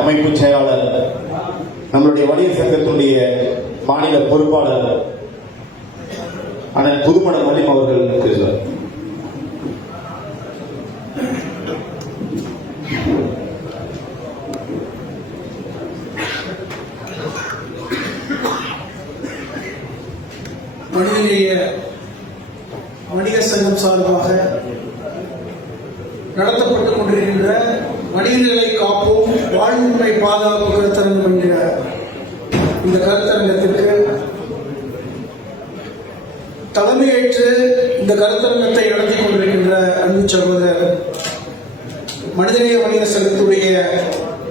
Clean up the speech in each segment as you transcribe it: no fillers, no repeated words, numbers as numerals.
அமைப்பு செயலாளர், நம்மளுடைய வணிகர் சங்கத்தினுடைய மாநில பொறுப்பாளர் அண்ணன் புதுமண மல்லிம் அவர்கள் பேசுவார். வணிகர் சங்கம் சார்பாக நடத்தப்பட்டுக் கொண்டிருக்கின்ற வணிகர்களை காப்போம் வாழ்வுரிமை பாதுகாப்பு கருத்தரங்கம் என்கிற இந்த கருத்தரங்கத்திற்கு தலைமையேற்று இந்த கருத்தரங்கத்தை நடத்தி கொண்டிருக்கின்ற அன்பு சகோதரர் மனிதநேய வணிகர் சங்கத்துடைய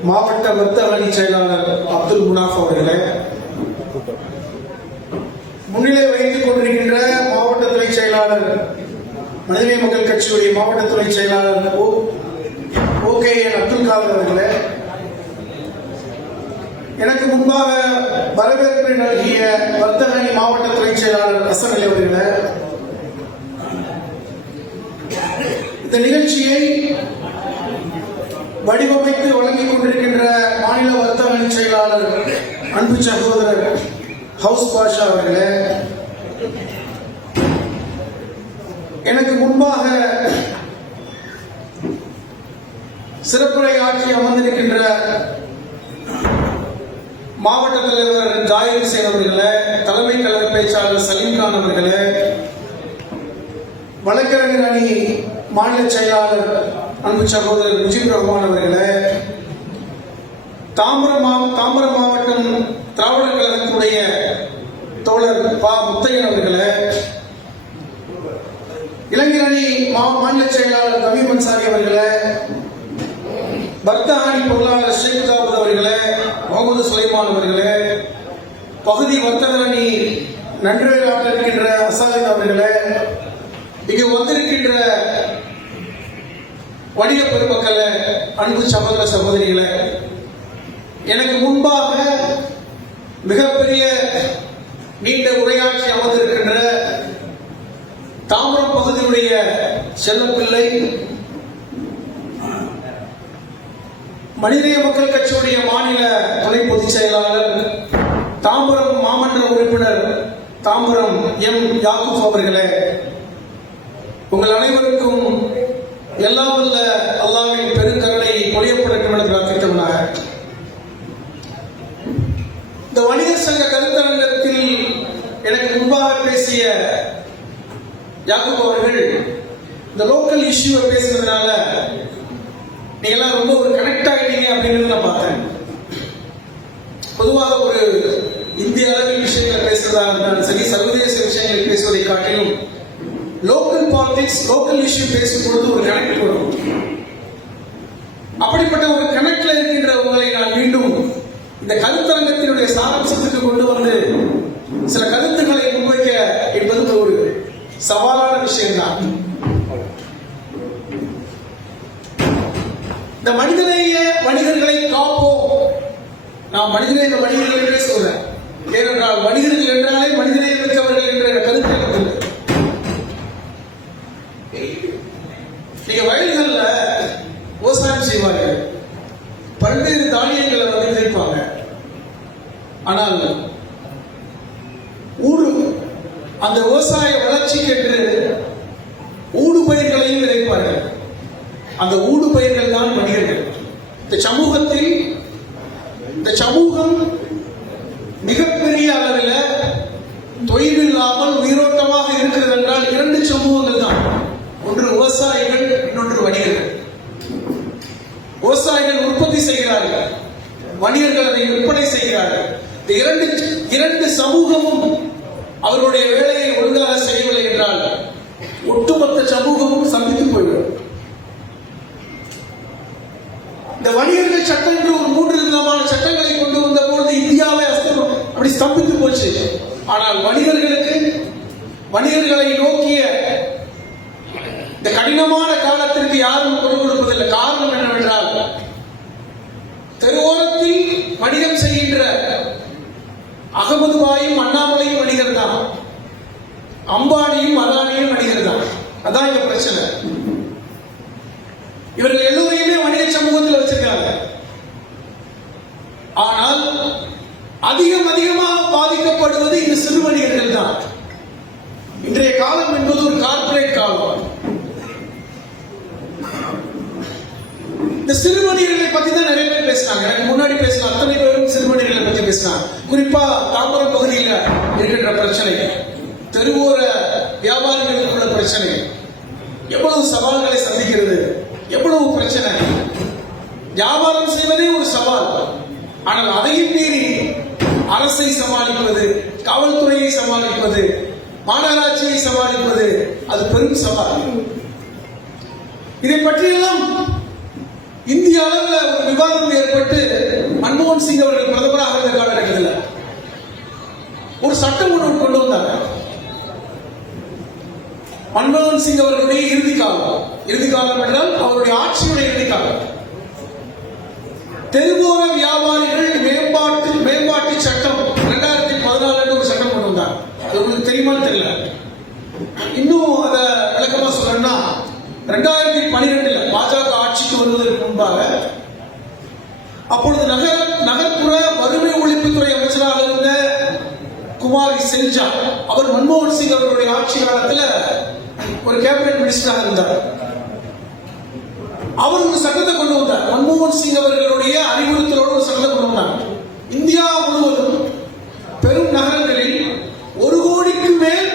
மாவட்ட வர்த்தக அணி செயலாளர் அப்துல் முனாஃப் அவர்களே, முன்னிலை வகித்துக் கொண்டிருக்கின்ற மாவட்ட துணை செயலாளர் மனிதநேய மக்கள் கட்சியுடைய மாவட்ட துணை செயலாளர் OKN அப்துல் காதர் அவர்களே, எனக்கு முன்பாக வரவேற்பை நல்கிய வர்த்தக அணி மாவட்ட துணை செயலாளர் ஹசன் அலி அவர்களே, இந்த நிகழ்ச்சியை வடிவமைத்து வழங்கிக் கொண்டிருக்கின்ற மாநில வர்த்தக அணி செயலாளர் அன்பு சகோதரர் ஹவுஸ் பாஷா அவர்களே, எனக்கு முன்பாக சிறப்புரை ஆற்றி அமர்ந்திருக்கின்ற மாவட்ட தலைவர் ஜாயிர் ஹுசேன் அவர்களே, தலைமை கழக பேச்சாளர் சலீம்கான் அவர்களே, வழக்கறிஞர் அணி மாநில செயலாளர் அன்பு சகோதரர் முஜிபுர் ரஹ்மான் அவர்களே, தாம்பரம் மாவட்டம் திராவிடர் கழகத்துடைய தோழர் முத்தையன் அவர்களே, இளைஞர் அணி மாநில செயலாளர் தமிழ் அன்சாரி அவர்களே, வர்த்தக அணி பொருளாளர் ஷேக் தாவூத் அவர்களே, முகமது சுலைமான் அவர்களே, பகுதி வர்த்தக அணி நன்றியாளர் இருக்கின்ற அசாலின் அவர்களே, இங்கு வந்திருக்கின்ற வணிக பெருமக்களே, அன்பு சகோதர சகோதரிகளே, எனக்கு முன்பாக மிகப்பெரிய நீண்ட உரையாற்றி அமர்ந்திருக்கின்ற தாம்பரம் பகுதியுடைய செல்லப்பிள்ளை, மனிதநேய மக்கள் கட்சியுடைய மாநில துணை பொதுச் செயலாளர், தாம்பரம் மாமன்ற உறுப்பினர் தாம்பரம் யாக்கூப் அவர்களே, உங்கள் அனைவருக்கும் எல்லாம் வல்ல அல்லாஹ்வின் பெருங்கருணை பொழியப்படட்டும் என பிரார்த்தித்தவனாக இந்த வணிகர் சங்க கருத்தரங்கத்தில் எனக்கு முன்பாக பேசிய யாக்கூப் அவர்கள் இந்த லோக்கல் இஷ்யூவை பேசுறதுனால நீங்க எல்லாம் ரொம்ப ஒரு கனெக்ட் ஆகிட்டீங்க அப்படிங்கிறது நான் பார்த்தேன். பொதுவாக ஒரு இந்திய அளவில் விஷயங்களை பேசுறதா இருந்தாலும் சரி, சர்வதேச விஷயங்களை பேசுவதை காட்டிலும் லோக்கல் பாலிடிக்ஸ், லோக்கல் இஷ்யூ பேசும்பொழுது ஒரு கனெக்ட் வரும். அப்படிப்பட்ட ஒரு கனெக்ட்ல இருக்கின்ற உங்களை நான் மீண்டும் இந்த கருத்தரங்கத்தினுடைய சாராம்சத்துக்கு கொண்டு வந்து சில கருத்துக்களை முன்வைக்க என்பது ஒரு சவாலான விஷயம்தான். இந்த மனிதநேய வணிகர்களை காப்போம். நான் மனிதநேய வணிகர்கள் என்றே சொல்றேன். ஏனென்றால் வணிகர்கள் என்றாலே மனிதநேய மிக்கவர்கள் என்ற கருத்து எனக்கு. நீங்க வயல்கள்ல விவசாயம் செய்வாங்க, பல்வேறு தானியங்களை வந்து விதைப்பாங்க. ஆனால் அந்த விவசாய வளர்ச்சிக்கு என்று ஊடு பயிர்களையும் விதைப்பார்கள். அந்த ஊடு பயிர்கள் தான் வணிகர்கள். இந்த சமூகம் மிகப்பெரிய அளவில் தொய்வு இல்லாமல் உயிரோட்டமாக இருக்கிறது என்றால் இரண்டு சமூகங்கள் தான். ஒன்று விவசாயிகள், இன்னொன்று வணிகர்கள். விவசாயிகள் உற்பத்தி செய்கிறார்கள், வணிகர்கள் அதை விற்பனை செய்கிறார்கள். இந்த இரண்டு சமூகமும் அவருடைய வேலையை ஒழுங்காக செய்யவில்லை என்றால் ஒட்டுமொத்த சமூகமும் சந்தித்து போய்விடும். இந்த வணிகர்கள் சட்டம் என்று ஒரு 3 விதமான சட்டங்களை கொண்டு வந்த பொழுது இந்தியாவை அப்படி ஸ்தம்பித்து போச்சு. ஆனால் வணிகர்களை நோக்கிய இந்த கடினமான காலத்திற்கு யாரும் பொருள் கொடுப்பதில்லை. காரணம் என்னவென்றால் தெருவோரத்தில் வணிகம் செய்கின்ற அகமதுபாயும் அண்ணாமலையும் வணிகர் தான், அம்பானியும் அதானியும் வணிகர் தான். அதான் இந்த பிரச்சனை. இவர்கள் எல்லோரையுமே வணிக சமூகத்தில் வச்சிருக்காங்க. ஆனால் அதிகமாக பாதிக்கப்படுவது இந்த சிறு வணிகர்கள் தான். இன்றைய காலம் என்பது ஒரு கார்ப்பரேட் காலம். இந்த சிறு வணிகர்களை பத்தி தான் நிறைய பேர் பேசினாங்க. எனக்கு முன்னாடி பேசின அத்தனை பேரும் சிறு வணிகர்களை பத்தி பேசினாங்க. குறிப்பா தாம்பரம் பகுதியில் இருக்கின்ற பிரச்சனை, தெருவோர வியாபாரிகளுக்கு உள்ள பிரச்சனை, எவ்வளவு சவால்களை சந்திக்கிறது, எவ்வளவு பிரச்சனை. வியாபாரம் செய்வதே ஒரு சவால். ஆனால் அதையும் மீறி அரசை சமாளிப்பது, காவல்துறையை சமாளிப்பது, மாநகராட்சியை சமாளிப்பது, அது பெரும் சவால். இதை பற்றியெல்லாம் இந்திய அளவில் ஒரு விவாதம் ஏற்பட்டு மன்மோகன் சிங் அவர்கள் பிரதமராக இருந்த காலகட்டத்தில் ஒரு சட்டம் ஒன்று கொண்டு வந்தாங்க. மன்மோகன் சிங் அவர்களுடைய இறுதி காலம் என்றால் அவருடைய ஆட்சியுடைய இறுதி காலம். தெருவோர வியாபாரிகள் மேம்பாட்டு சட்டம் 2014 ஒரு சட்டம் கொண்டு வந்தாங்க. அது உங்களுக்கு தெரியுமான்னு தெரியல. இன்னும் அதை விளக்கமா சொல்லணும்னா 2012 பாஜக ஆட்சிக்கு வருவதற்கு முன்பாக அப்பொழுது நகர்ப்புற வறுமை ஒழிப்புத்துறை அமைச்சராக இருந்த குமாரி செல்ஜா அவர் மன்மோகன் சிங் அவர்களுடைய ஆட்சி காலத்தில் ஒரு கேபினட் மினிஸ்டராக இருந்தார். அவர் ஒரு சட்டத்தை கொண்டு வந்தார். மன்மோகன் சிங் அவர்களுடைய அறிவுறுத்தலோடு ஒரு சட்டத்தை கொண்டு வந்தார். இந்தியா முழுவதும் பெரும் நகரங்களில் 1 கோடிக்கு மேல்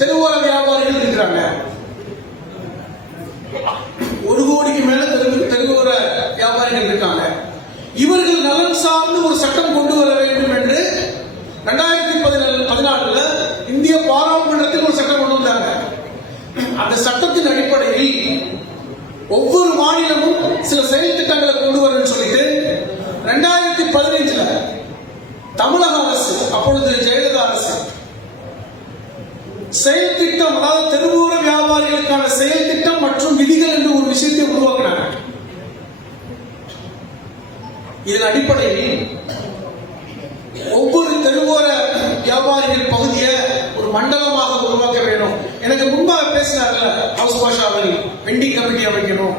தெருவோர வியாபாரிகள் இருக்கிறாங்க. 1 கோடிக்கு மேல தெருவோர வியாபாரிகள் இருக்காங்க. இவர்கள் நலன் சார்ந்து ஒரு சட்டம் கொண்டு வர வேண்டும் என்று 2014 இந்திய பாராளுமன்றத்தில் ஒரு சட்டம் கொண்டு வந்தாங்க. அந்த சட்டத்தின் அடிப்படையில் ஒவ்வொரு மாநிலமும் சில செயல் திட்டங்களை கொண்டு வரணும்னு சொல்லிட்டு 2015 தமிழக அரசு, அப்பொழுது ஜெயலலிதா அரசு, செயல் திட்டம், அதாவது தெருவோர வியாபாரிகளுக்கான செயல் திட்டம் மற்றும் விதிகள் என்று ஒரு விஷயத்தை உருவாக்கினாங்க. இதன் அடிப்படையில் ஒவ்வொரு தெருவோர வியாபாரிகள் பகுதியை ஒரு மண்டலமாக உருவாக்க வேண்டும். எனக்கு முன்பாக பேசினார்ல ஹவுஸ் பாஷா அவர்கள், வெண்டிங் கமிட்டி அமைக்கணும்,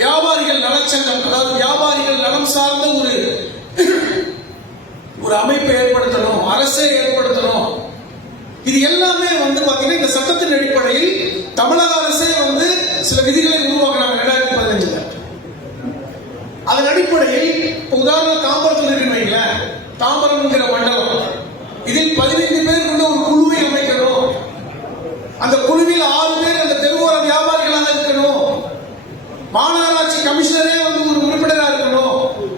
வியாபாரிகள் நலச்சங்கம், அதாவது வியாபாரிகள் நலம் சார்ந்த ஒரு அமைப்பை ஏற்படுத்தணும், அரசை ஏற்படுத்தணும். இது எல்லாமே பாத்தீங்கன்னா இந்த சட்டத்தின் அடிப்படையில் தமிழக அரசே சில விதிகளை உருவாக்கினாங்க 2015. அதன் அடிப்படையில் உதாரண தாம்பரத்தில் இருக்குன்னு, தாம்பரம்ங்கிற மண்டலம், இதில் 15 பேர் கொண்ட ஒரு குழுவை அமைக்கணும். அந்த குழுவில் 6 பேர் அந்த தெருவோர வியாபாரிகளாக இருக்கணும். மாநகராட்சி கமிஷனரே ஒரு உறுப்பினராக இருக்கணும்.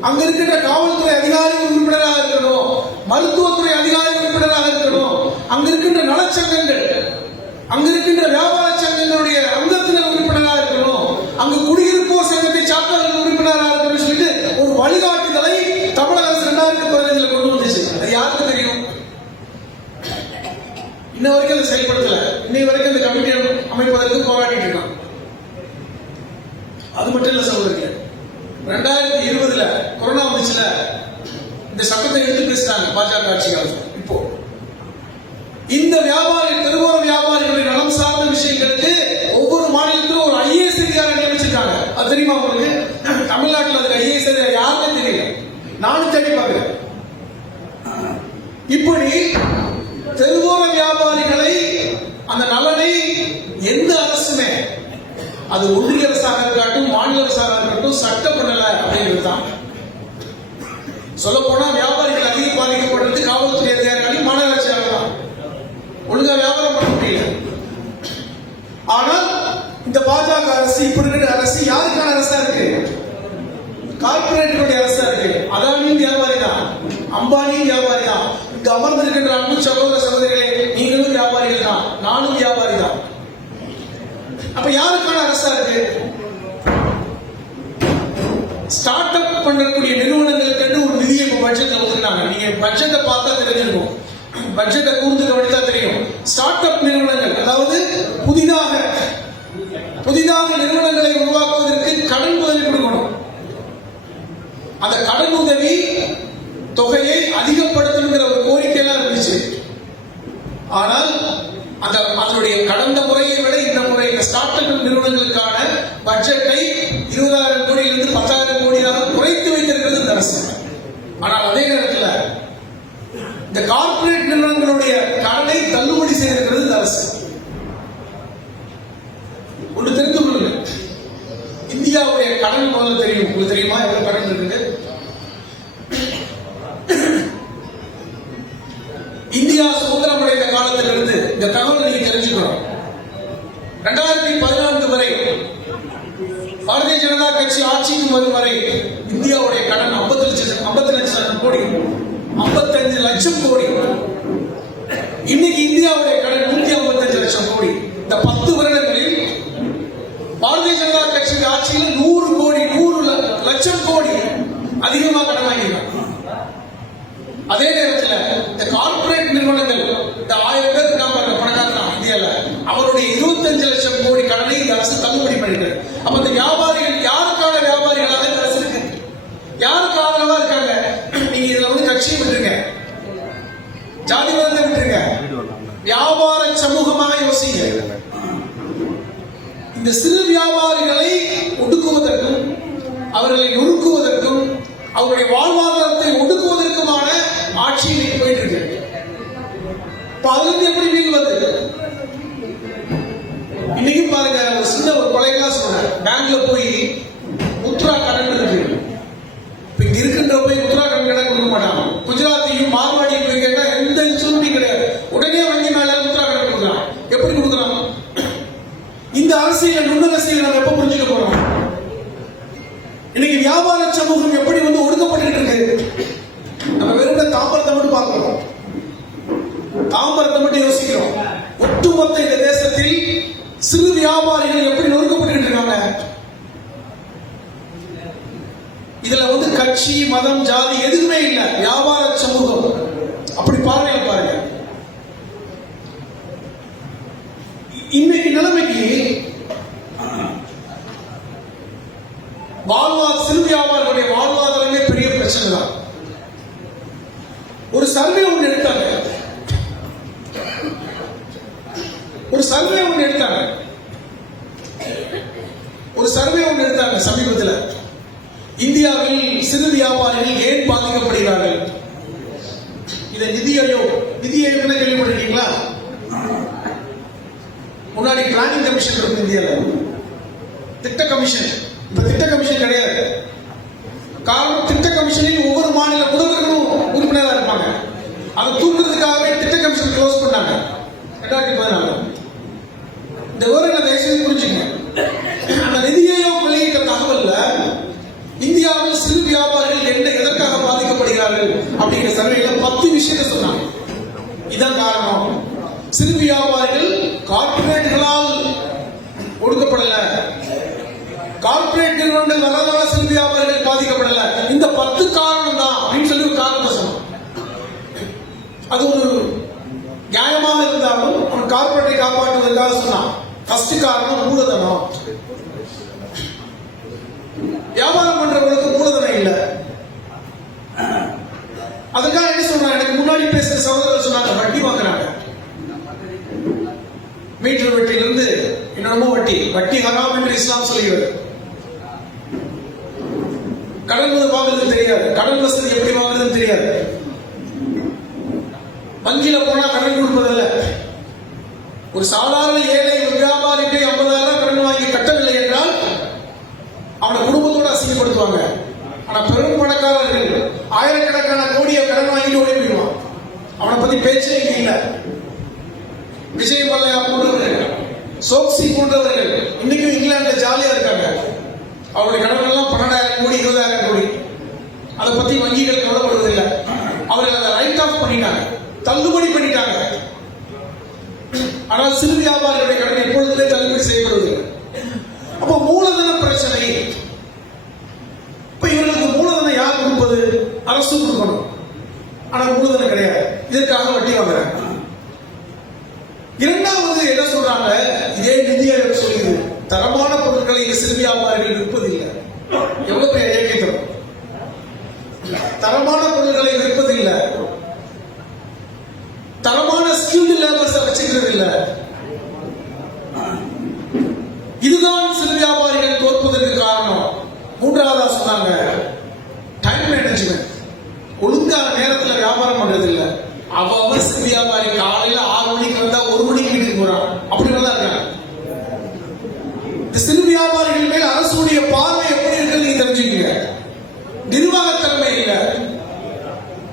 அங்க இருக்கின்ற காவல்துறை அதிகாரி உறுப்பினராக இருக்கணும். மருத்துவத்துறை அதிகாரி உறுப்பினராக இருக்கணும். அங்க இருக்கின்ற நலச்சங்கங்கள், அங்க இருக்கின்ற வியாபார சங்கங்களுடைய அங்கத்தினர் உறுப்பினராக இருக்கணும். அங்கு குடியிருப்போர் சங்கத்தை சார்ந்தவர்கள் உறுப்பினராக இருக்கணும் சொல்லிட்டு ஒரு வழிகாட்டுதலை தமிழக அரசு 2015 கொண்டு வந்துச்சு. அது யாருக்கு தெரியும்? இன்ன வரைக்கும் அதை செயல்படுத்தல. இன்னை வரைக்கும் அந்த கமிட்டி அமைப்பதற்கு போராடிட்டு இருக்கான். அது மட்டும் இல்ல சொல்றீங்க, 2020 கொரோனா வந்துச்சுல, இந்த சட்டத்தை எடுத்து பேசினாங்க பாஜக ஆட்சி காலத்தில். இப்போ இந்த தெருவோர வியாபாரிகளுடைய நலம் சார்ந்த விஷயங்களுக்கு ஒவ்வொரு மாநிலத்திலும் ஒரு IAS அதிகாரி நியமிச்சிருக்காங்க. அது தெரியுமா உங்களுக்கு? தமிழ்நாட்டில் அதுக்கு IAS அதிகாரி யாருமே தெரியல. நானும் தேடி பார்க்கிறேன். இப்படி தெருவோர வியாபாரிகளை, அந்த நலனை எந்த அரசுமே, அது ஒன்றிய அரசாக இருக்கட்டும் மாநில அரசாக இருக்கட்டும், சட்டம் பண்ணல அப்படிங்கிறது தான். சொல்ல போனா வியாபாரிகள் அதிக பாதிக்கப்படுறது காவல்துறை அதிகாரிகள், மாநகராட்சியாக தான். ஒழுங்கா வியாபாரம் பண்ண முடியல. ஆனால் இந்த பாஜக அரசு, இப்ப இருக்கிற அரசு யாருக்கான அரசா இருக்கு? கார்பரேட்டுடைய அரசா இருக்கு. அதானியும் வியாபாரி தான், அம்பானியும் வியாபாரி தான். இங்க அமர்ந்திருக்கின்ற அன்பு சகோதர சகோதரிகளே, நீங்களும் வியாபாரிகள் தான், நானும் வியாபாரி தான். அப்ப யாருக்கான அரசா இருக்கு? ஸ்டார்ட் அப் பண்ணக்கூடிய நிறுவனங்களுக்கு ஒரு நிதியை பட்ஜெட்ல ஒதுக்குறாங்க. நீங்க பட்ஜெட்டை பார்த்தா தெரிஞ்சிருக்கும், பட்ஜெட்டை கூர்ந்து கவனித்தா தெரியும். ஸ்டார்ட் அப் நிறுவனங்கள், அதாவது புதிதாக நிறுவனங்களை உருவாக்குவதற்கு கடன் உதவி கொடுக்கணும். அந்த கடன் உதவி தொகையை அதிகப்படுத்தணுங்கிற ஒரு கோரிக்கை எல்லாம் இருந்துச்சு. ஆனால் அதனுடைய கடந்த முறையை விட இந்த முறை இந்த ஸ்டார்ட் அப் நிறுவனங்களுக்கான பட்ஜெட்டை 20,000 கோடியிலிருந்து 10,000 கோடியாக குறைத்து வைத்திருக்கிறது இந்த அரசு. ஆனால் அதே நேரத்தில் இந்த கார்ப்பரேட் நிறுவனங்களுடைய கடனை தள்ளுபடி செய்திருக்கிறது இந்த அரசு. ஒன்று தெரிந்து கொள்ளுங்கள், இந்தியாவுடைய கடன் முதல்ல தெரியும். உங்களுக்கு தெரியுமா எவ்வளவு கடன் இருக்குது? இந்தியா சுதந்திரம் அடைந்த காலத்திலிருந்து இந்த தகவலை நீங்க தெரிஞ்சுக்கணும். 2014 வரை பாரதிய ஜனதா கட்சி ஆட்சிக்கு வரும் வரை இந்தியாவுடைய கடன் 50 லட்சம் கோடி, 55 லட்சம் கோடி. இன்னைக்கு இந்தியாவுடைய கடன் 155 லட்சம் கோடி. இந்த 10 வருடங்களில் பாரதிய ஜனதா கட்சி ஆட்சியில் 100 கோடி 100 லட்சம் கோடி அதிகமாக கடன் வாங்கியிருக்காங்க. அதே நேரத்தில் இந்த கார்ப்பரேட் நிறுவனங்கள், இந்த 1000 பேர் இருக்காங்க பணக்காரங்க இந்தியாவில், அவருடைய 25 லட்சம் கோடி கடனை இந்த அரசு தள்ளுபடி பண்ணிட்டு. அப்ப இந்த வியாபாரிகள் யாருக்கான வியாபாரிகளாக இந்த அரசு இருக்கு? யாருக்கு ஆதரவா இருக்காங்க? நீங்க இதுல வந்து கட்சியை விட்டுருங்க, ஜாதி மதத்தை விட்டுருங்க, வியாபார சமூகமாக யோசிங்க. இந்த சிறு வியாபாரிகளை ஒடுக்குவதற்கும் அவர்களை நொறுக்குவதற்கும் அவருடைய வாழ்வாதாரத்தை ஒடுக்குவதற்குமான ஆட்சியில் போயிட்டு இருக்கு. எப்படி மீள்வது? இன்னைக்கு பாருங்க, ஒரு சின்ன ஒரு கொலைகளா சொன்னார், பேங்க்ல போய் முத்ரா கடன் இருக்கு. இங்க இருக்கின்ற போய் முத்ரா கடன் கொடுக்க மாட்டாங்க. குஜராத்தையும் மார்வாடியும் போய் கேட்டா எந்த இன்சூரன்ஸும் கிடையாது. உடனே வங்கி மேல முத்ரா கடன் கொடுக்குறான். எப்படி கொடுக்குறான்? இந்த அரசியல் நுண்ணரசியல் நம்ம எப்ப புரிஞ்சுக்க போறோம்? இன்னைக்கு வியாபார சமூகம் எப்படி வந்து ஒடுக்கப்பட்டு இருக்கு? நம்ம வெறும் தாம்பரத்தை மட்டும் பார்க்கிறோம், தாம்பரத்தை மட்டும் யோசிக்கிறோம். ஒட்டுமொத்த இந்த தேசத்தில் சிறு வியாபாரிகள் எப்படி நொறுக்கப்பட்டு இருக்காங்க? இதுல வந்து கட்சி மதம் ஜாதி எதுவுமே இல்லை, வியாபார சமூகம். அப்படி பார்வையில பாருங்க. இன்னைக்கு நிலைமைக்கு சிறு வியாபாரிகளுடைய வாழ்வாதாரமே பெரிய பிரச்சனை தான். ஒரு சர்வே ஒன்று எடுத்தாங்க, சமீபத்தில். இந்தியாவில் சிறு வியாபாரிகள் ஏன் பாதிக்கப்படுகிறார்கள்? இதை நிதி ஆயோக் கேள்விப்பட்டிருக்கீங்களா? முன்னாடி பிளானிங் கமிஷன் இருக்கு இந்தியாவில், திட்ட கமிஷன். இப்ப திட்ட கமிஷன் கிடையாது. காரணம், திட்ட கமிஷனில் ஒவ்வொரு மாநில முதல்வர்களும் உறுப்பினராக இருப்பாங்க. அதை தூக்குறதுக்காகவே திட்ட கமிஷன் க்ளோஸ் பண்ணாங்க 2014. இந்த விவரம் தயவுசெய்து புரிஞ்சுங்க. அந்த நிதி ஆயோக் வெளியிட்ட தகவல்ல இந்தியாவில் சிறு வியாபாரிகள் எதற்காக பாதிக்கப்படுகிறார்கள் அப்படிங்கிற சர்வேல 10 விஷயத்தை சொன்னாங்க. இதான் காரணம், சிறு வியாபாரிகள் கார்ப்பரேட்டுகளால் ஒடுக்கப்படல, கார்ப்பரேட் நிறுவனங்கள் வராதனால சிறு வியாபாரிகள் பாதிக்கப்படல. இந்த 10 காரணம் தான் அப்படின்னு சொல்லி ஒரு காரணத்தை சொன்னான். அது ஒரு நியாயமாக இருந்தாலும் அவன் கார்ப்பரேட்டை காப்பாற்றுவதற்காக சொன்னான். ஃபர்ஸ்ட் காரணம் மூலதனம். வியாபாரம் பண்றவங்களுக்கு மூலதனம் இல்லை. அதுக்காக என்ன சொன்னாங்க? எனக்கு முன்னாடி பேசுற சகோதரர்கள் சொன்னாங்க, வட்டி வாங்குறாங்க. மீட்டர் வட்டியிலிருந்து என்னென்னமோ வட்டி ஹராம் என்று இஸ்லாம் சொல்கிறது. கடன் வாங்குறது தெரியாது, கடன் வசதி எப்படி வாங்குறதுன்னு தெரியாது. வங்கியில போனா கடன் கொடுப்பதில்லை. ஒரு சாதாரண ஏழை வியாபாரிக்கு 50,000 கடன் வாங்கி கட்டவில்லை என்றால் அவனை குடும்பத்தோடு அசிங்கப்படுத்துவாங்க. ஆனா பெரும் பணக்காரர்கள் ஆயிரக்கணக்கான கோடியை கடன் வாங்கிட்டு ஓடி போயிடுவான். அவனை பத்தி பேச்சே இல்லை. விஜய் மல்லையா போன்றவர்கள், சோக்சி போன்றவர்கள் இன்னைக்கும் இங்கிலாந்துல ஜாலியா இருக்காங்க. அவருடைய கடன் எல்லாம் 12,000 கோடி 20,000 கோடி. அதை பத்தி வங்கிகள் கவலைப்படுவதில்லை. அவர்கள் அதை ரைட் ஆஃப் பண்ணிட்டாங்க, தள்ளுபடி பண்ணிட்டாங்க. ஆனால் சிறு வியாபாரிகளுடைய கடன் எப்பொழுதுமே தள்ளுபடி செய்யப்படுவதில்லை. அப்போ மூலதன பிரச்சனை. இப்ப இவர்களுக்கு மூலதனம் யார் கொடுப்பது? அரசு கொடுக்கணும். ஆனா மூலதனம் கிடையாது, இதற்காக வட்டி வாங்குறாங்க. இரண்டாவது என்ன சொல்றாங்க? இதே நிதி ஆயோக் சொல்லுது, தரமான பொருட்களை சிறு வியாபாரிகள் விற்பதில்லை. எவ்வளவு பேர் ஏற்கிறோம்? தரமான பொருட்களை விற்பதில்லை, தரமான ஸ்கில்டு லேபர்ஸ் வச்சுக்கிறது இல்லை. இதுதான் சிறு வியாபாரிகள் தோற்பதற்கு காரணம். மூன்றாவதா சொன்னாங்க டைம் மேனேஜ்மெண்ட். மேனேஜ்மெண்ட் ஒழுங்கா நேரத்துல வியாபாரம் பண்றது இல்ல. அவன் சிறு வியாபாரி காலையில 6 மணிக்கு வந்தா 1 மணிக்கு வீட்டுக்கு போறான். அப்படி தான் இருக்காங்க. இந்த சிறு வியாபாரிகள் மேல் அரசுடைய பார்வை எப்படி இருக்குன்னு நீங்க தெரிஞ்சுக்கீங்க. நிர்வாக தலைமை இல்ல,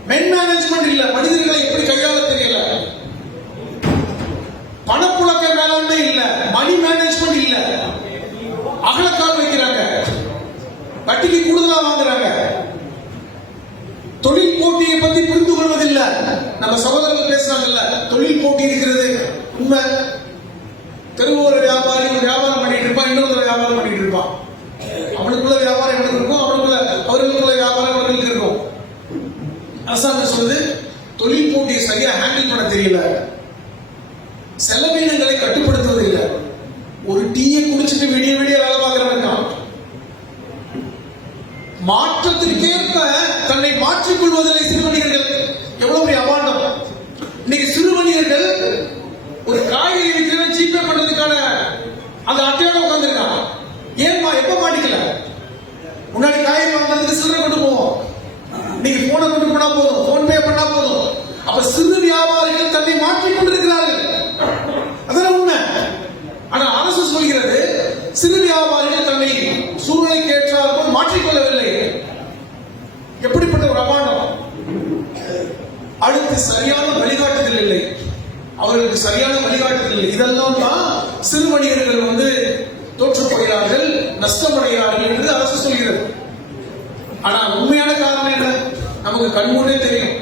மென் மேனேஜ்மெண்ட் இல்ல, மனிதர்களை எப்படி கையாள தெரியல, பணப்புழக்க மேலாண்மை இல்ல, மணி மேனேஜ்மெண்ட் இல்ல, அகலக்கால் வைக்கிறாங்க, வட்டிக்கு கூடுதலா வாங்குறாங்க, தொழில் போட்டியை பத்தி புரிந்து கொள்வதில்லை. நம்ம சகோதரர்கள் பேசுறாங்கல்ல, தொழில் போட்டி இருக்கிறது உண்மை. தெருவோர வியாபாரி ஒரு வியாபாரம் பண்ணிட்டு இருப்பான், இன்னொரு வியாபாரம் பண்ணிட்டு இருப்பான். அவனுக்குள்ள வியாபாரம் இவனுக்கு இருக்கும், அவர்களுக்குள்ள வியாபாரம் அவர்களுக்கு இருக்கும். அரசாங்கம் சொல்லுது தொழில் போட்டியை சரியா ஹேண்டில் பண்ண தெரியல, செலவினங்களை கட்டுப்படுத்துவது இல்லை. ஒரு டீயை குடிச்சிட்டு விடிய விடிய வேலை பார்க்கிறவன் இருக்கான். மாற்றத்திற்கேற்ப தன்னை மாற்றிக் கொள்வதில்லை சிறு வணிகர்கள். எவ்வளவு பெரிய அபாண்டம்! இன்னைக்கு சிறு வணிகர்கள் ஒரு காய்கறி விற்கிறவன் ஜிபே பண்றதுக்கான அந்த அட்டையோட உட்கார்ந்துருக்கான். ஏன்பா எப்ப மாட்டிக்கல? முன்னாடி காய்கறி வாங்குறதுக்கு சில்லறை கொண்டு போவோம், இன்னைக்கு போனை கொண்டு போனா போதும், போன் பே பண்ணா போதும். அப்ப சிறு வியாபாரிகள் தன்னை மாற்றிக் கொண்டிருக்கிறார்கள், அதான் உண்மை. ஆனா அரசு சொல்கிறது சிறு வியாபாரிகள் தன்னை சூழ்நிலைக்கு ஏற்றார்கள் மாற்றிக்கொள்ளவில்லை. எப்படிப்பட்ட ஒரு அபாண்டம்! அடுத்து சரியான வழிகாட்டுதல் இல்லை, அவர்களுக்கு சரியான வழிகாட்டுதல் இல்லை. இதெல்லாம் தான் சிறு வணிகர்கள் தோற்று போகிறார்கள், நஷ்டமடைகிறார்கள் என்று அரசு சொல்கிறது. ஆனா உண்மையான காரணம் என்ன? நமக்கு கண்மூடே தெரியும்.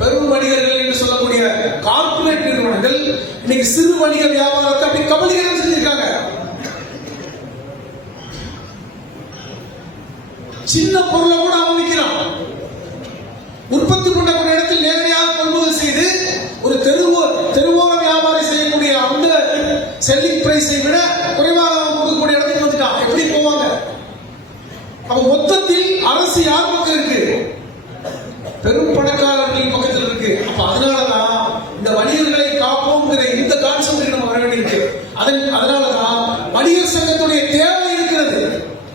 பெரும் வணிகர்கள் என்று சொல்லக்கூடிய கார்ப்பரேட் நிறுவனங்கள் இன்னைக்கு சிறு வணிக வியாபாரத்தை அப்படி கபலீகரம் செஞ்சிருக்காங்க. சின்ன பொருளை கூட அவன் விற்கிறான். உற்பத்தி பண்ணக்கூடிய இடத்தில் நேரடியாக கொள்முதல் செய்து ஒரு தெருவோர வியாபாரி செய்யக்கூடிய அந்த செல்லிங் பிரைஸை விட குறைவாக கொடுக்கக்கூடிய இடத்துக்கு வந்துட்டான். எப்படி போவாங்க? அப்ப மொத்தத்தில் அரசு யார் பக்கம் இருக்கு? பெரும் பணக்காரர்களின் பக்கத்தில் இருக்கு. அப்ப அதனாலதான் இந்த வணிகர்களை காப்போம்ங்கிற இந்த கான்செப்ட் நம்ம வர வேண்டியிருக்கு. அதனாலதான் வணிகர் சங்கத்துடைய தேவை இருக்கிறது.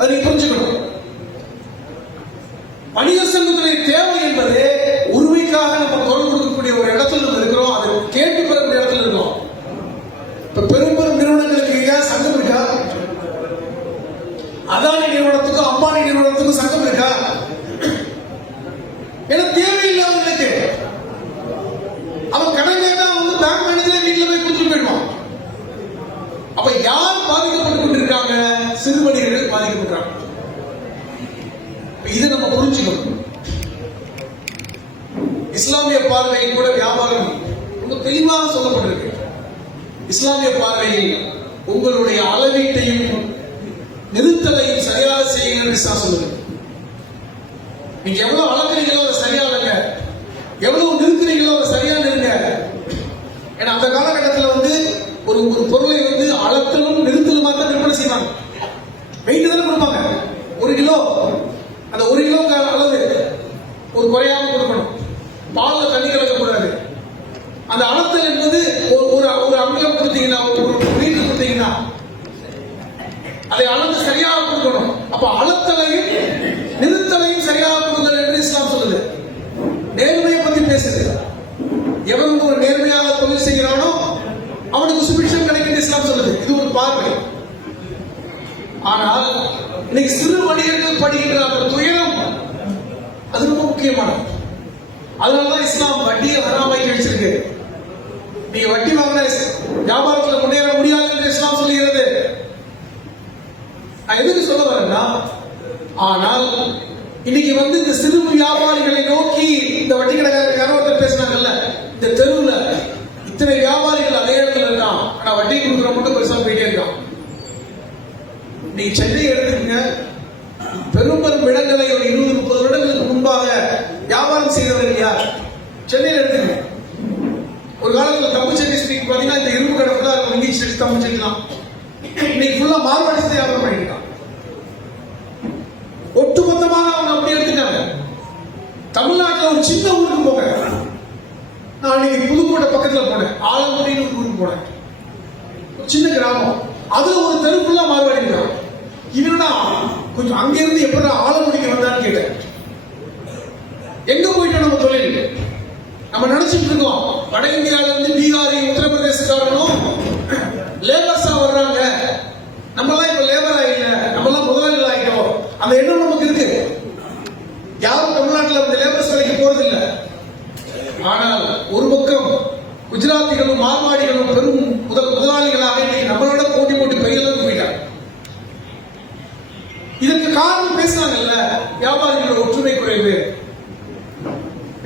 அதை புரிஞ்சுக்கணும். வணிகர் சங்கத்துடைய தேவை என்பது உரிமைக்காக நம்ம குரல் கொடுக்கக்கூடிய ஒரு இடத்துல நம்ம இருக்கிறோம், அதை கேட்டு பெறக்கூடிய இடத்துல இருக்கோம். இப்ப பெரும் பெரும் நிறுவனங்களுக்கு சங்கம் இருக்கா? அதானி நிறுவனத்துக்கும் அம்பானி நிறுவனத்துக்கும் சங்கம் இருக்கா? ஏன்னா தேவையில்லை அவங்களுக்கு. அவன் கடன் கேட்டா பேங்க் மேனேஜர் வீட்டுல போய் கொடுத்துட்டு போயிடுவான். அப்ப யார் பாதிக்கப்பட்டு கொண்டிருக்காங்க? சிறு வணிகர்கள் பாதிக்கப்படுறாங்க. இதை நம்ம புரிஞ்சுக்கணும். இஸ்லாமிய பார்வையில் கூட வியாபாரம் ரொம்ப தெளிவாக சொல்லப்பட்டிருக்கு. இஸ்லாமிய பார்வையில் உங்களுடைய அளவீட்டையும் நிறுத்தலையும் சரியாக செய்யுங்க என்று சொல்லுங்க. நீங்க எவ்வளவு அளக்குறீங்களோ அதை சரியா இல்லைங்க, எவ்வளவு நிறுத்துறீங்களோ அதை சரியா நிறுங்க. ஏன்னா அந்த காலகட்டத்தில் ஒரு பொருளை அளத்தலும் நிறுத்தலுமா தான் விற்பனை செய்வாங்க. வெயிட் தானே கொடுப்பாங்க. 1 கிலோ, அந்த 1 கிலோ அளவு ஒரு குறையாம கொடுக்கணும். பால்ல தண்ணி கலக்கக்கூடாது. அந்த அளத்தல் என்பது ஒரு அமிலம் கொடுத்தீங்கன்னா, ஒரு வீட்டு கொடுத்தீங்கன்னா அதை அளந்து சரியாக கொடுக்கணும். அப்ப அளத்தலையும் நிறுத்தலையும் சரியாக கொடுங்கள் என்று இஸ்லாம் சொல்லுது. நேர்மையை பத்தி பேசுது. எவன் ஒரு நேர்மையாக தொழில் செய்கிறானோ அவனுக்கு சுபிட்சம் கிடைக்கும் இஸ்லாம் சொல்லுது. இது ஒரு பார்வை. ஆனால் இன்னைக்கு சிறு வணிகர்கள் படுகின்ற அந்த துயரம் அது ரொம்ப முக்கியமானது. அதனாலதான் இஸ்லாம் வட்டியை ஹராமாக்கி வச்சிருக்கு. நீங்க வட்டி வாங்கின வியாபாரத்தில் முன்னேற முடியாது என்று இஸ்லாம் சொல்லுகிறது. நான் எதுக்கு சொல்ல வரேன்னா, ஆனால் இன்னைக்கு இந்த சிறு வியாபாரிகளை நோக்கி இந்த வட்டி கடைக்காரர் ஒருத்தர் பேசினாங்கல்ல, இந்த தெருவுல இத்தனை வியாபாரிகள் அதே இடத்துல இருக்கான், ஆனா வட்டி கொடுக்குற மட்டும் பெருசா போயிட்டே இருக்கான். நீங்க சென்னை எடுத்துக்கங்க, பெரும் பெரும் இடங்களை ஒரு 20-30 வருடங்களுக்கு முன்பாக வியாபாரம் செய்தவர் யார்? சென்னையில் எடுத்துக்கங்க. ஒரு காலத்தில் தம்பு செட்டி ஸ்ட்ரீட் பாத்தீங்கன்னா இந்த இரும்பு கடை ஃபுல்லா இருக்கும். இங்கிலீஷ் தம்பு செட்டிலாம் இன்னைக்கு ஃபுல்லா மார்வாடிஸ் வியாபாரம் பண்ணிட்டான். ஒட்டுமொத்தமாக அவங்க அப்படி எடுத்துட்டாங்க. தமிழ்நாட்டில் ஒரு சின்ன ஊருக்கு போங்க, நான் இன்னைக்கு புதுக்கோட்டை பக்கத்துல போனேன், ஆலங்குடின்னு ஒரு ஊருக்கு போனேன், சின்ன கிராமம். அதுல ஒரு தெரு ஃபுல்லா மார்வாடிக்கிறான். இவனா கொஞ்சம் அங்கிருந்து எப்படி ஆலங்குடிக்கு வந்தான்னு கேட்டேன். எங்க போயிட்டோம் நம்ம தொழில்? நம்ம நினைச்சிட்டு இருக்கோம் வட இந்தியால இருந்து பீகாரி உத்தரப்பிரதேசக்காரனும் லேபர்ஸா வர்றாங்க, நம்மலாம் இப்ப லேபர் ஆகல, நம்மலாம் முதலாளிகள் ஆகிட்டோம். அந்த எண்ணம் நமக்கு இருக்கு. யாரும் தமிழ்நாட்டில் வந்து லேபர்ஸ் வேலைக்கு போறது இல்லை. ஆனால் ஒரு பக்கம் குஜராத்திகளும் மார்வாடிகளும் பெரும் முதலாளிகளாக இன்னைக்கு நம்மளோட போட்டி போட்டு பெரிய அளவுக்கு போயிட்டாங்க. இதற்கு காரணம் பேசுறாங்கல்ல, வியாபாரிகளோட ஒற்றுமை குறைவு,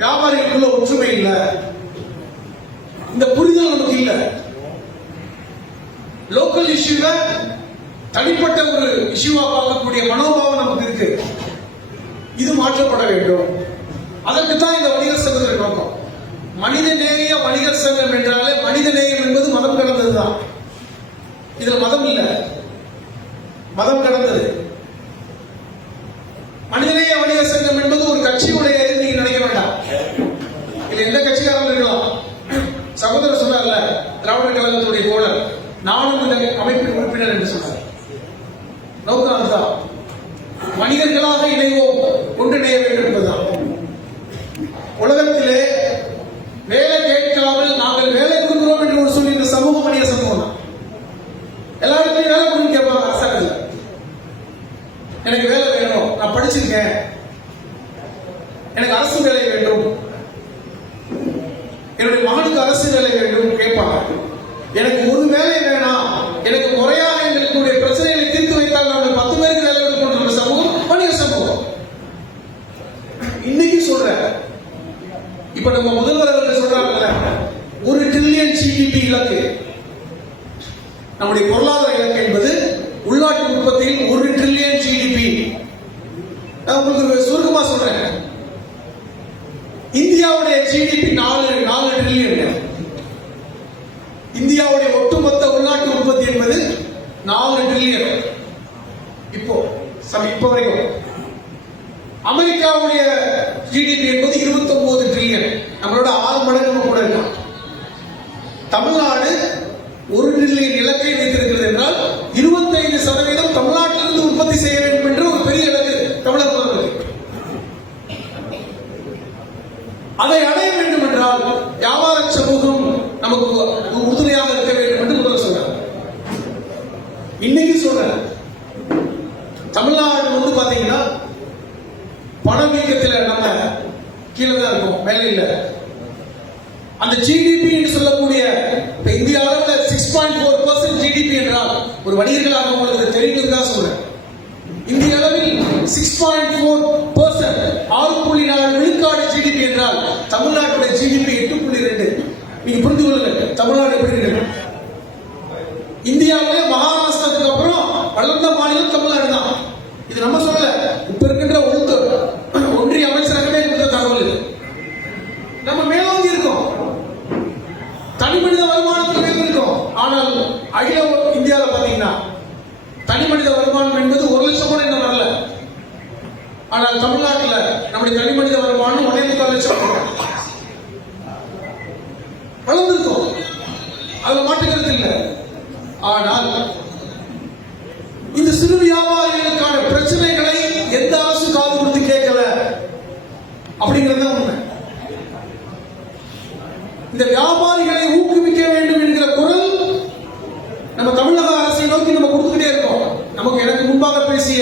வியாபாரிகளுக்குள்ள ஒற்றுமை இல்ல, இந்த புரிதல் நமக்கு இல்ல. லோக்கல் இஷ்யூல தனிப்பட்ட ஒரு இஷ்யூவா பார்க்கக்கூடிய மனோபாவம் நமக்கு இருக்கு. இது மாற்றப்பட வேண்டும். அதற்கு தான் இந்த வணிகர் சங்கத்தின் நோக்கம். மனிதநேய வணிகர் சங்கம் என்றாலே மனித நேயம் என்பது மதம் கடந்ததுதான். இதுல மதம் இல்ல, மதம் கடந்தது. மனிதநேய வணிகர் சங்கம் என்பது ஒரு கட்சியுடைய நீங்க நினைக்க வேண்டாம். இது எந்த கட்சிக்காரர்கள் இருக்கலாம். சகோதரர் சொன்னார்ல, திராவிடர் கழகத்துடைய தோழர், நானும் இந்த அமைப்பின் உறுப்பினர் என்று சொன்னார். நோக்கம் அதுதான். மனிதர்களாக இணைவோம், ஒன்றிணைய வேண்டும் என்பதுதான். உலகத்திலே வேலை கேட்காமல் நாங்கள் வேலை கொடுக்கிறோம் என்று ஒரு சொல்லி இந்த சமூக மனித சமூகம் தான். எல்லா இடத்துலையும் வேலை கொடுன்னு கேட்பாங்க அரசாங்கத்தில். எனக்கு வேலை வேணும், நான் படிச்சிருக்கேன், எனக்கு அரசு வேலை வேண்டும், என்னுடைய மகனுக்கு அரசு வேலை வேண்டும் கேட்பாங்க. எனக்கு ஒரு வேலை வேணாம், எனக்கு முறையாக எங்களுடைய பிரச்சனைகளை தீர்த்து வைத்தால் நாங்கள் 10 பேருக்கு வேலை கொடுக்கின்ற சமூகம் வணிக சமூகம். இன்னைக்கு சொல்றேன், இப்ப நம்ம முதல்வர் அவர்கள் சொல்றாங்கல்ல, 1 டிரில்லியன் ஜிடிபி இலக்கு. நம்முடைய பொருளாதார இலக்கு என்பது உள்நாட்டு உற்பத்தியில் 1 டிரில்லியன் ஜிடிபி. நான் உங்களுக்கு சுருக்கமா சொல்றேன், இந்தியாவுடைய ஜிடிபி 4 டிரில்லியன். இந்தியாவுடைய ஒட்டுமொத்த உள்நாட்டு உற்பத்தி என்பது 4 டிரில்லியன். இப்போ வரைக்கும் அமெரிக்காவுடைய ஜிடிபி என்பது 29 டிரில்லியன். நம்மளோட 6 மடங்கு நம்ம கூட இருக்கலாம். தமிழ்நாடு 1 டிரில்லியன் இலக்கை வைத்திருக்கிறது என்றால் 25% தமிழ்நாட்டிலிருந்து உற்பத்தி செய்ய வேண்டும் என்று ஒரு பெரிய இலக்கு தமிழக முதல்வருக்கு. அதை அடைய வேண்டும் என்றால் வியாபார சமூகம் நமக்கு உறுதுணையாக இருக்க வேண்டும் என்று முதல்வர் சொல்றார். இன்னைக்கு சொல்றேன், தமிழ்நாடு வந்து பாத்தீங்கன்னா பணவீக்கத்தில் நம்ம கீழே தான் இருக்கும், மேலே இல்ல. அந்த ஜிடிபி என்று சொல்லக்கூடிய இந்திய அளவில் 6.4% ஜிடிபி என்றால் ஒரு வணிகர்களாக உங்களுக்கு தெரிந்ததுக்காக சொல்றேன். இந்திய அளவில் 6.4%, 6.4 விழுக்காடு ஜிடிபி என்றால் தமிழ்நாட்டுடைய ஜிடிபி 8.2. நீங்க புரிந்து கொள்ளுங்க தமிழ்நாடு எப்படி இருக்கு. இந்தியாவிலே மகாராஷ்டிரத்துக்கு அப்புறம் வளர்ந்த மாநிலம் தமிழ்நாடு தான். இது நம்ம சொல்லல, இப்ப இருக்கின்ற ஒன்றிய அமைச்சரகமே கொடுத்த தகவல். நம்ம மேலோங்கி இருக்கோம், தனி மனித வருமானத்தில் மேல் இருக்கோம். ஆனால் அகில இந்தியாவில் பாத்தீங்கன்னா தனி மனித வருமானம் என்பது 1 லட்சம் கூட இன்னும் வரல. ஆனால் தமிழ்நாட்டில் நம்முடைய தனி மனித வருமானம் 1.25 லட்சம் வளர்ந்திருக்கும், அதுல மாற்றுக்கிறது இல்லை. ஆனால் இந்த சிறு வியாபாரிகளுக்கான பிரச்சனைகளை எந்த அரசு காது கொடுத்து கேட்கல அப்படிங்கிறது உண்மை. இந்த வியாபாரிகளை ஊக்குவிக்க வேண்டும் என்கிற குரல் நம்ம தமிழக அரசை நோக்கி நம்ம கொடுத்துக்கிட்டே இருக்கோம். நமக்கு எனக்கு முன்பாக பேசிய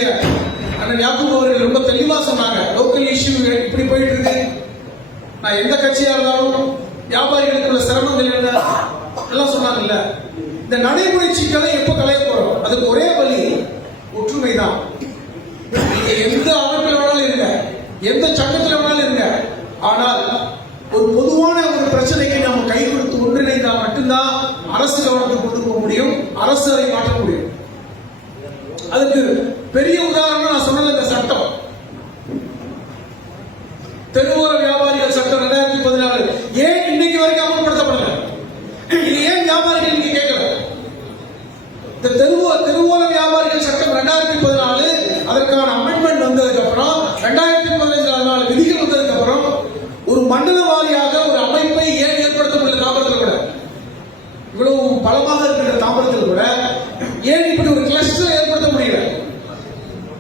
அண்ணன் யாக்கூப் அவர்கள் ரொம்ப தெளிவா சொன்னாங்க, லோக்கல் இஷ்யூ இப்படி போயிட்டு இருக்கு. நான் எந்த கட்சியா இருந்தாலும் வியாபாரிகளுக்கு உள்ள சிரமங்கள் என்ன எல்லாம் சொன்னாங்கல்ல. இந்த நடைமுறை சிக்கலை எப்ப களைய போறோம்? அதுக்கு ஒரே வழி ஒற்றுமை தான். நீங்க எந்த அமைப்பில் வேணாலும் இருங்க, எந்த சட்டத்தில் வேணாலும் இருங்க, ஆனால் ஒரு பொதுவான ஒரு பிரச்சனைக்கு நம்ம கை கொடுத்து ஒன்றிணைந்தால் மட்டும்தான் அரசு கவனத்துக்கு கொண்டு போக முடியும், அரசு அதை மாற்ற முடியும். அதுக்கு பெரிய உதாரணம் நான் சொன்னது இந்த சட்டம், தெருவோர வியாபாரிகள் சட்டம் 2014 ஏன் இன்னைக்கு வரைக்கும் அமல்படுத்தப்படல? இது ஏன் வியாபாரிகள் நீங்க கேட்கல? இந்த தெருவோர வியாபாரிகள் சட்டம் 2014 அதற்கான அமெண்ட்மெண்ட் வந்ததுக்கு அப்புறம் 2015 விதிகள் வந்ததுக்கு அப்புறம் ஒரு மண்டல வாரியாக ஒரு அமைப்பை ஏன் ஏற்படுத்த முடியல? தாம்பரத்தில் கூட இவ்வளவு பலமாக இருக்கின்ற தாம்பரத்தில் கூட ஏன் இப்படி ஒரு கிளஸ்டர் ஏற்படுத்த முடியல?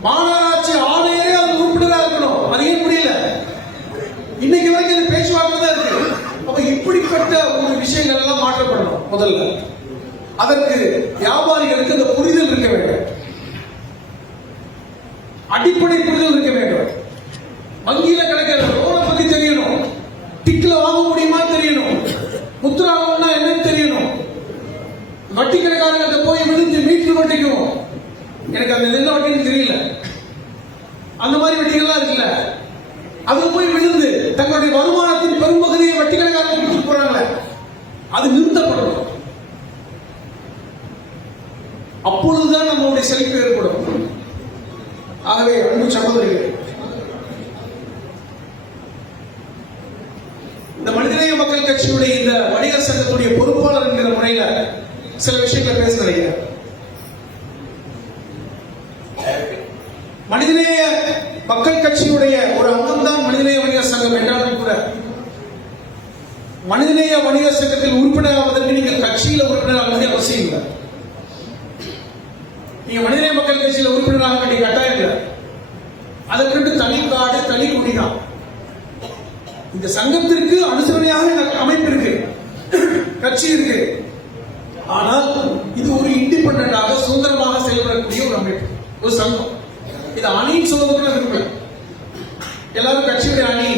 மாநகராட்சி ஆணையரே அது உறுப்பினராக இருக்கணும், அது ஏன் முடியல? முதல்ல. அதற்கு வியாபாரிகளுக்கு இந்த புரிதல் இருக்க வேண்டும், அடிப்படை புரிதல் இருக்க வேண்டும். வங்கியில கிடைக்கிற லோனை பத்தி தெரியணும், டிக்ல வாங்க முடியுமா தெரியணும், முத்ராவம்னா என்னன்னு தெரியணும். வட்டி கடைக்காரங்க போய் விழுந்து மீட்டர் வட்டிக்கும் எனக்கு அந்த என்ன வட்டின்னு தெரியல, அந்த மாதிரி வட்டிகள்லாம் இருக்குல்ல, அது போய் விழுந்து தங்களுடைய வருமானத்தின் பெரும்பகுதியை வட்டி கடைக்காரங்க கொடுத்துட்டு போறாங்க. அது நிறுத்தப்படணும். அப்பொழுதுதான் நம்மளுடைய செழிப்பு ஏற்படும். ஆகவே அன்பு சகோதரிகளே, இந்த மனிதநேய மக்கள் கட்சியுடைய இந்த வணிகர் சங்கத்துடைய பொறுப்பாளர் என்கிற முறையில சில விஷயங்களை பேச நினைக்கிறேன். மனிதநேய மக்கள் கட்சியுடைய ஒரு அங்கம் தான் மனிதநேய வணிகர் சங்கம் என்றாலும் கூட, மனிதநேய வணிகர் சங்கத்தில் உறுப்பினர் ஆவதற்கு நீங்கள் கட்சியில உறுப்பினர் ஆக வேண்டிய அவசியம் இல்லை. நீங்க மனிதநேய மக்கள் கட்சியில உறுப்பினர் ஆக வேண்டிய கட்டாயம் இல்லை. அதற்கு தனி காடு தனி குடிதான். இந்த சங்கத்திற்கு அனுசரணையாக அமைப்பு இருக்கு, கட்சி இருக்கு. ஆனால் இது ஒரு இண்டிபெண்டன்டாக சுதந்திரமாக செயல்படக்கூடிய ஒரு அமைப்பு, ஒரு சங்கம். இது அணியின் சொல்வதற்கு விரும்பல. எல்லாரும் கட்சியுடைய அணி,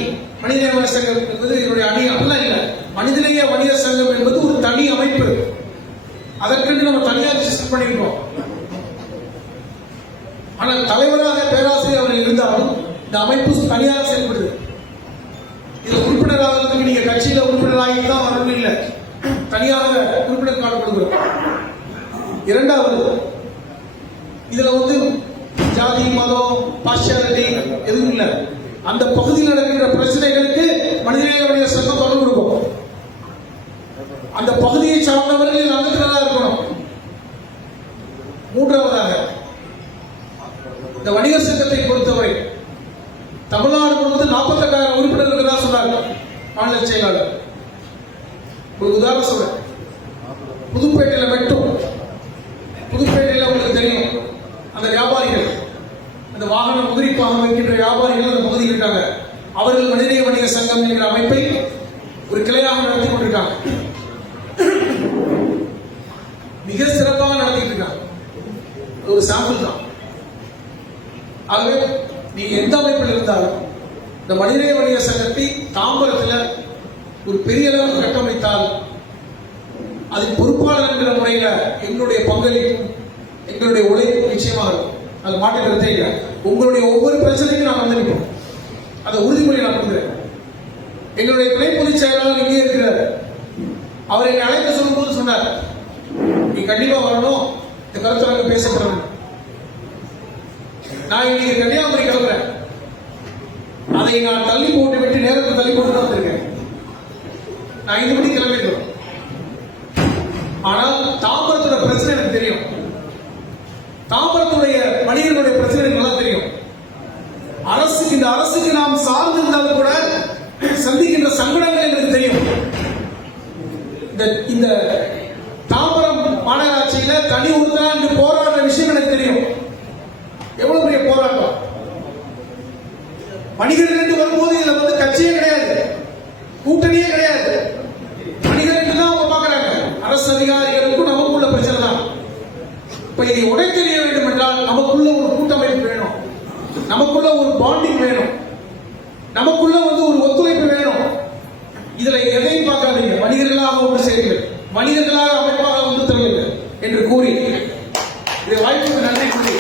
மனிதநேய வணிகர் சங்கம் என்பது என்னுடைய அணி அப்படிலாம் இல்லை. மனிதநேய வணிகர் சங்கம் என்பது ஒரு தனி அமைப்பு. அதற்கென்று நம்ம தனியாக ரிஜிஸ்டர் பண்ணிருக்கோம். ஆனால் தலைவராக பேராசிரியர் அவர்கள் இருந்தாலும் இந்த அமைப்பு தனியாக செயல்படுது. இது உறுப்பினராக நீங்க கட்சியில உறுப்பினராகி தான் வரணும் இல்லை, தனியாக உறுப்பினர் கார்டு கொடுக்கிறோம். இரண்டாவது, இதுல ஜாதி மதம் பார்ஷியாலிட்டி எதுவும் இல்லை. அந்த பகுதியில் நடக்கிற பிரச்சனைகளுக்கு மனிதநேய வணிகர் சங்கம் தொடர்பு இருக்கும். அந்த பகுதியை சார்ந்தவர்கள் அங்கத்தினராக இருக்கணும். மூன்றாவதாக, இந்த வணிகர் சங்கத்தை பொறுத்தவரை தமிழ்நாடு முழுவதும் 48,000 உறுப்பினர் இருக்கிறதா சொன்னாங்க மாநில செயலாளர். ஒரு உதாரணம் சொல்றேன். புதுப்பேட்டையில மட்டும், புதுப்பேட்டையில உங்களுக்கு தெரியும், அந்த வியாபாரிகள், அந்த வாகனம் உதிரிப்பாக வைக்கின்ற வியாபாரிகள் அந்த பகுதியில் இருக்காங்க. அவர்கள் மனிதநேய வணிகர் சங்கம் என்கிற அமைப்பை ஒரு கிளையாக நடத்தி கொண்டிருக்காங்க. மிக சிறப்பாக நடத்திட்டு இருக்காங்க. ஒரு சாம்பிள் தான். ஆகவே நீங்க எந்த அமைப்பில் இருந்தாலும் இந்த மனிதநேய வணிகர் சங்கத்தை தாம்பரத்தில் ஒரு பெரிய அளவு கட்டமைத்தால் அதில் பொறுப்பாளர் என்கிற முறையில் எங்களுடைய பங்களிப்பும் எங்களுடைய உழைப்பு நிச்சயமாக இருக்கும். அது மாற்றத்தை இல்லை. உங்களுடைய ஒவ்வொரு பிரச்சனைக்கும் நான் வந்திருப்போம். அதை உறுதிமொழி நான் கொடுக்குறேன். எங்களுடைய துணை பொதுச் செயலாளர் இங்கே இருக்கிறார். அவர் என்னை அழைத்து சொல்லும்போது சொன்னார், நீ கண்டிப்பா வரணும், இந்த கருத்தரங்கு பேசப்படணும். நான் இன்னைக்கு கன்னியாகுமரி கிளம்புறேன். அதை நான் தள்ளி போட்டு விட்டு நேரத்தை தள்ளி போட்டு வந்திருக்கேன். நான் 5 மணிக்கு கிளம்பிடுறோம். ஆனால் தாம்பரத்தோட பிரச்சனை எனக்கு தெரியும். தாம்பரத்துடைய வணிகர்களுடைய பிரச்சனை எனக்கு நல்லா தெரியும். இந்த அரசுக்கு நாம் சார்ந்திருந்தாலும் கூட சந்திக்கின்ற சங்கடங்கள் எனக்கு தெரியும். இந்த தாம்பரம் மாநகராட்சியில தனி ஒருத்தர் போராடுற விஷயம் எனக்கு தெரியும். எவ்வளவு பெரிய போராட்டம். வணிகர்கள் என்று வரும்போது இதுல கட்சியே கிடையாது, கூட்டணியே கிடையாது. வணிகர்கள் தான் அவங்க பாக்குறாங்க. அரசு அதிகாரிகளுக்கும் நமக்குள்ள பிரச்சனை தான். இப்ப இதை உடைத்தெறிய வேண்டும் என்றால் நமக்குள்ள ஒரு கூட்டமைப்பு வேணும், நமக்குள்ள ஒரு பாண்டிங் வேணும், நமக்குள்ள ஒரு ஒத்துழைப்பு வேணும். இதுல எதையும் பார்க்காதீங்க, வணிகர்களாக ஒன்று சேருங்கள், வணிகர்களாக அமைப்பாக ஒன்று தருங்கள் என்று கூறி இதை வாய்ப்புக்கு நன்றி கூறி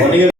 வணிகர்